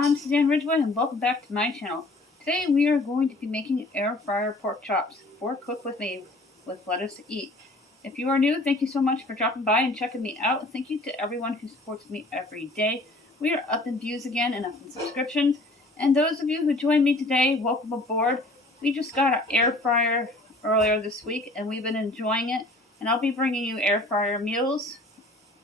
I'm Suzanne Ridgway and welcome back to my channel. Today we are going to be making air fryer pork chops for Cook With Me with Lettuce to Eat. If you are new, thank you so much for dropping by and checking me out. Thank you to everyone who supports me every day. We are up in views again and up in subscriptions. And those of you who joined me today, welcome aboard. We just got an air fryer earlier this week and we've been enjoying it. And I'll be bringing you air fryer meals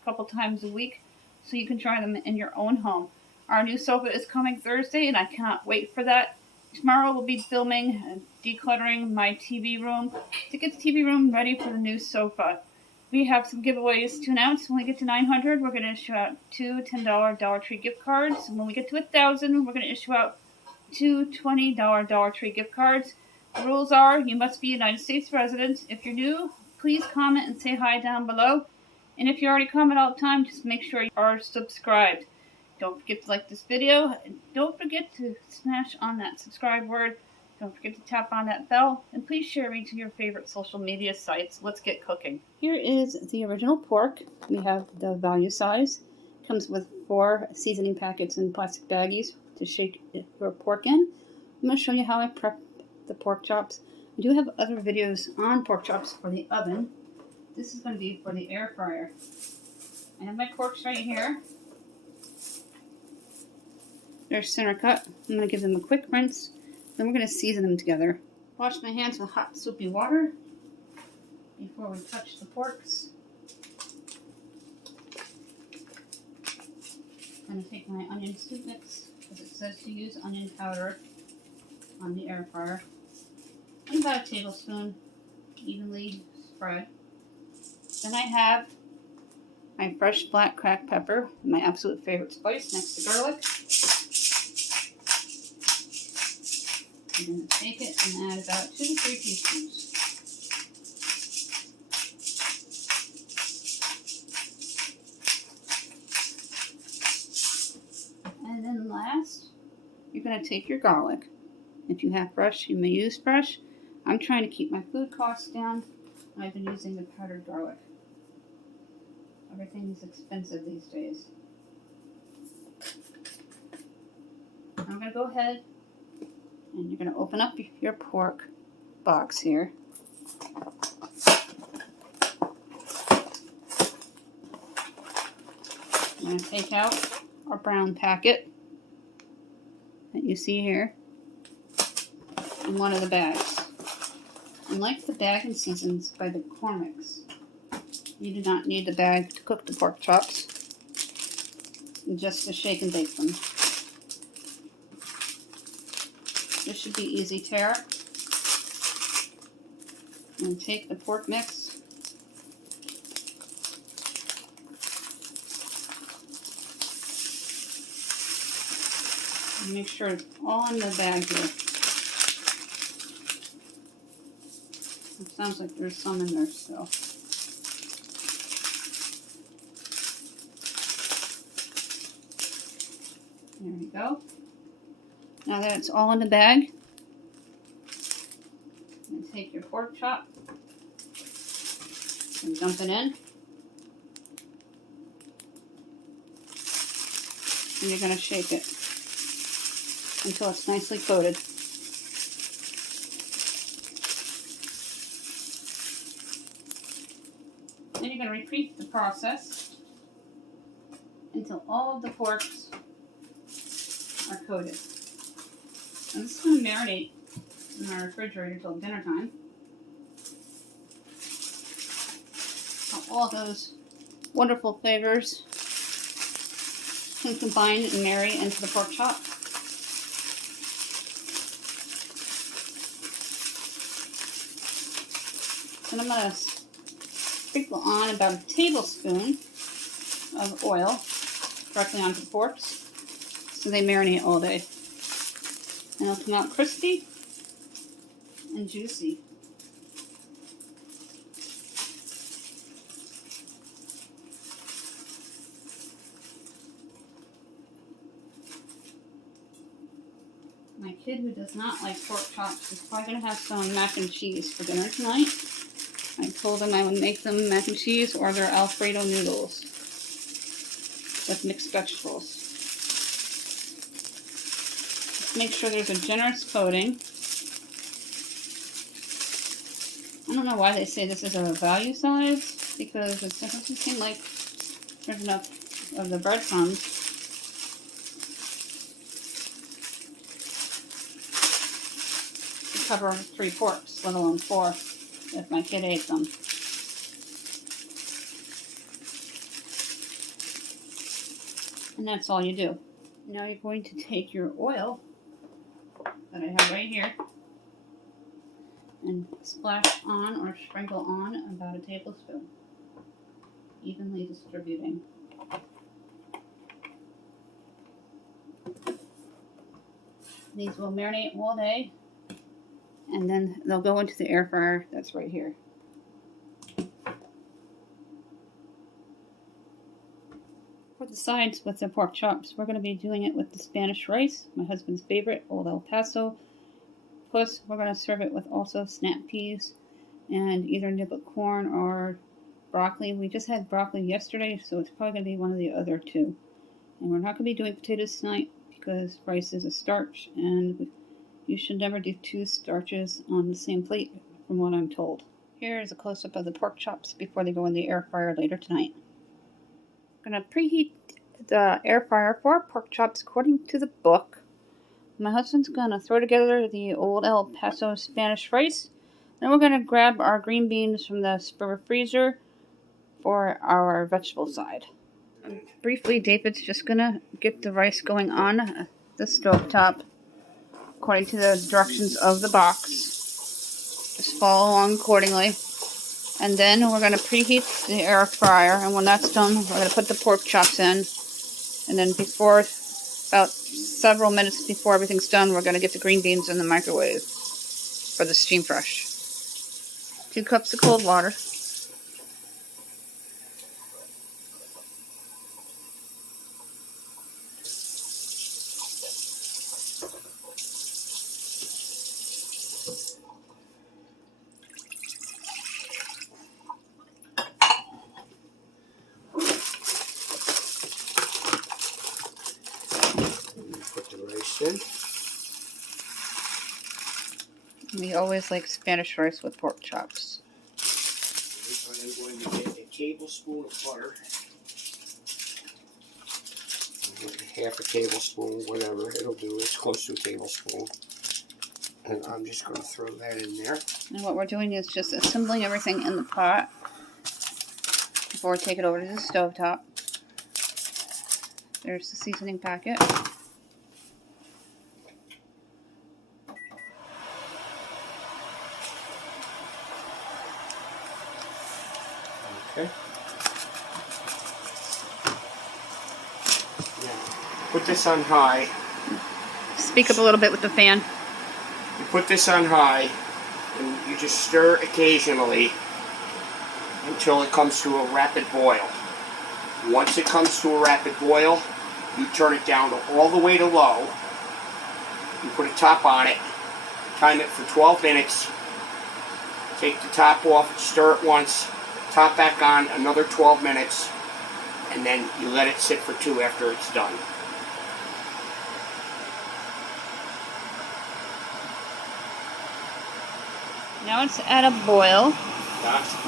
a couple times a week so you can try them in your own home. Our new sofa is coming Thursday and I cannot wait for that. Tomorrow we'll be filming and decluttering my TV room to get the TV room ready for the new sofa. We have some giveaways to announce. When we get to 900, we're going to issue out two $10 Dollar Tree gift cards. And when we get to 1,000, we're going to issue out two $20 Dollar Tree gift cards. The rules are you must be a United States resident. If you're new, please comment and say hi down below. And if you already comment all the time, just make sure you are subscribed. Don't forget to like this video, and don't forget to smash on that subscribe word. Don't forget to tap on that bell, and please share me to your favorite social media sites. Let's get cooking. Here is the original pork. We have the value size. Comes with 4 seasoning packets in plastic baggies to shake your pork in. I'm going to show you how I prep the pork chops. I do have other videos on pork chops for the oven. This is going to be for the air fryer. I have my porks right here. They're center cut. I'm going to give them a quick rinse. Then we're going to season them together. Wash my hands with hot soapy water before we touch the porks. I'm going to take my onion soup mix because it says to use onion powder on the air fryer. And about a tablespoon, evenly spread. Then I have my fresh black cracked pepper, my absolute favorite spice, next to garlic. I'm going to take it and add about 2 to 3 teaspoons. And then last, you're going to take your garlic. If you have fresh, you may use fresh. I'm trying to keep my food costs down. I've been using the powdered garlic. Everything is expensive these days. I'm going to go ahead and you're going to open up your pork box here. I'm going to take out our brown packet that you see here in one of the bags. Unlike the bag and seasons by the Cormix, you do not need the bag to cook the pork chops, just to shake and bake them. This should be easy tear. And take the pork mix. And make sure it's all in the bag here. It sounds like there's some in there still. There we go. Now that it's all in the bag, you take your pork chop and dump it in. And you're going to shake it until it's nicely coated. Then you're going to repeat the process until all of the porks are coated. And this is going to marinate in our refrigerator until dinner time. All those wonderful flavors can combine and marry into the pork chop. Then I'm going to sprinkle on about a tablespoon of oil directly onto the porks so they marinate all day. And it'll come out crispy and juicy. My kid who does not like pork chops is probably going to have some mac and cheese for dinner tonight. I told him I would make them mac and cheese or their Alfredo noodles with mixed vegetables. Make sure there's a generous coating. I don't know why they say this is a value size, because it doesn't seem like there's enough of the breadcrumbs to cover 3 porks, let alone 4, if my kid ate them. And that's all you do. Now you're going to take your oil that I have right here and splash on or sprinkle on about a tablespoon, evenly distributing. These will marinate all day, and then they'll go into the air fryer that's right here. For the sides with the pork chops, we're going to be doing it with the Spanish rice, my husband's favorite, Old El Paso. Plus, we're going to serve it with also snap peas and either niblet corn or broccoli. We just had broccoli yesterday, so it's probably going to be one of the other two. And we're not going to be doing potatoes tonight because rice is a starch, and you should never do 2 starches on the same plate, from what I'm told. Here is a close-up of the pork chops before they go in the air fryer later tonight. I'm going to preheat the air fryer for pork chops according to the book. My husband's going to throw together the Old El Paso Spanish rice. Then we're going to grab our green beans from the freezer for our vegetable side. Briefly, David's just going to get the rice going on the stovetop according to the directions of the box. Just follow along accordingly. And then we're going to preheat the air fryer, and when that's done, we're going to put the pork chops in. And then about several minutes before everything's done, we're going to get the green beans in the microwave for the steam fresh. 2 cups of cold water. Put the rice in. We always like Spanish rice with pork chops. I'm going to get a tablespoon of butter. Half a tablespoon, whatever it'll do. It's close to a tablespoon. And I'm just going to throw that in there. And what we're doing is just assembling everything in the pot before we take it over to the stovetop. There's the seasoning packet. Okay. Now, put this on high. Speak up a little bit with the fan. You put this on high, and you just stir occasionally until it comes to a rapid boil. Once it comes to a rapid boil, you turn it down all the way to low. You put a top on it, time it for 12 minutes, take the top off, stir it once, top back on another 12 minutes, and then you let it sit for 2 after it's done. Now it's at a boil,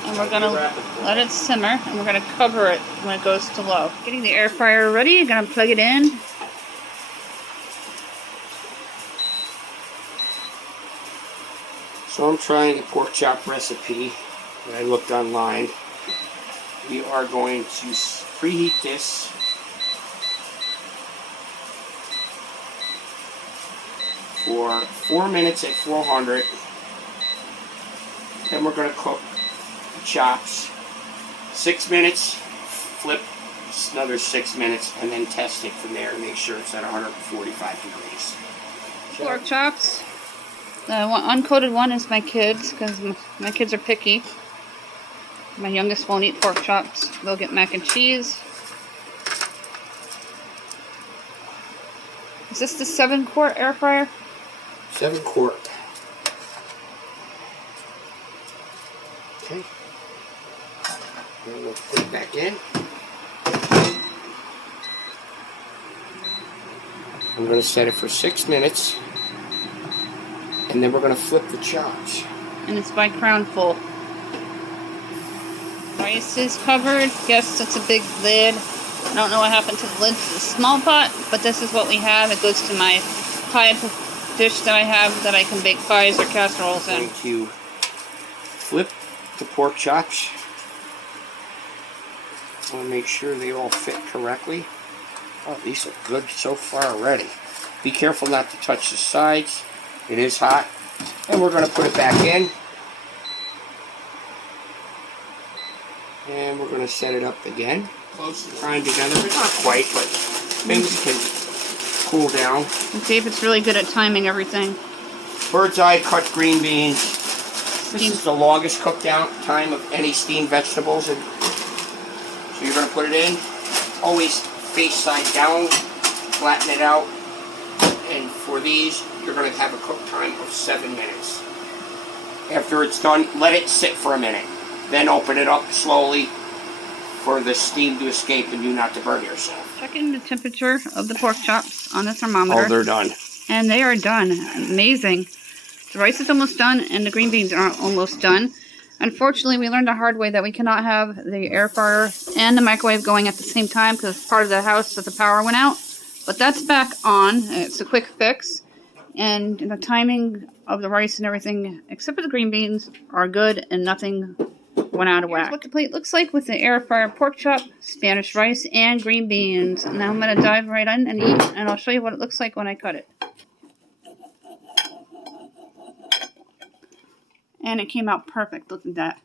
and we're going to let it simmer, and we're going to cover it when it goes to low. Getting the air fryer ready, you're going to plug it in. So I'm trying a pork chop recipe that I looked online. We are going to preheat this for 4 minutes at 400. Then we're going to cook the chops 6 minutes, flip another 6 minutes, and then test it from there and make sure it's at 145 degrees. Pork chops. The uncoated one is my kids, because my kids are picky. My youngest won't eat pork chops. They'll get mac and cheese. Is this the 7-quart air fryer? 7-quart. Okay. Then we'll put it back in. I'm going to set it for 6 minutes. And then we're going to flip the chops. And it's by crownful. Rice is covered. Yes, it's a big lid. I don't know what happened to the lid to the small pot, but this is what we have. It goes to my pie dish that I have that I can bake pies or casseroles in. I'm going to flip the pork chops. I want to make sure they all fit correctly. Oh, these look good so far already. Be careful not to touch the sides. It is hot. And we're going to put it back in. And we're going to set it up again. Close to frying together, but not quite, but things can cool down. And David's really good at timing everything. Bird's eye cut green beans. This is the longest cook down time of any steamed vegetables. And so you're going to put it in. Always face side down. Flatten it out. And for these, you're going to have a cook time of 7 minutes. After it's done, let it sit for a minute. Then open it up slowly for the steam to escape and you not to burn yourself. Checking the temperature of the pork chops on the thermometer. Oh, they're done. And they are done. Amazing. The rice is almost done and the green beans are almost done. Unfortunately, we learned the hard way that we cannot have the air fryer and the microwave going at the same time because it's part of the house that the power went out. But that's back on. It's a quick fix. And the timing of the rice and everything, except for the green beans, are good and nothing went out of whack. Here's what the plate looks like with the air fryer pork chop, Spanish rice, and green beans. Now I'm going to dive right in and eat, and I'll show you what it looks like when I cut it. And it came out perfect. Look at that.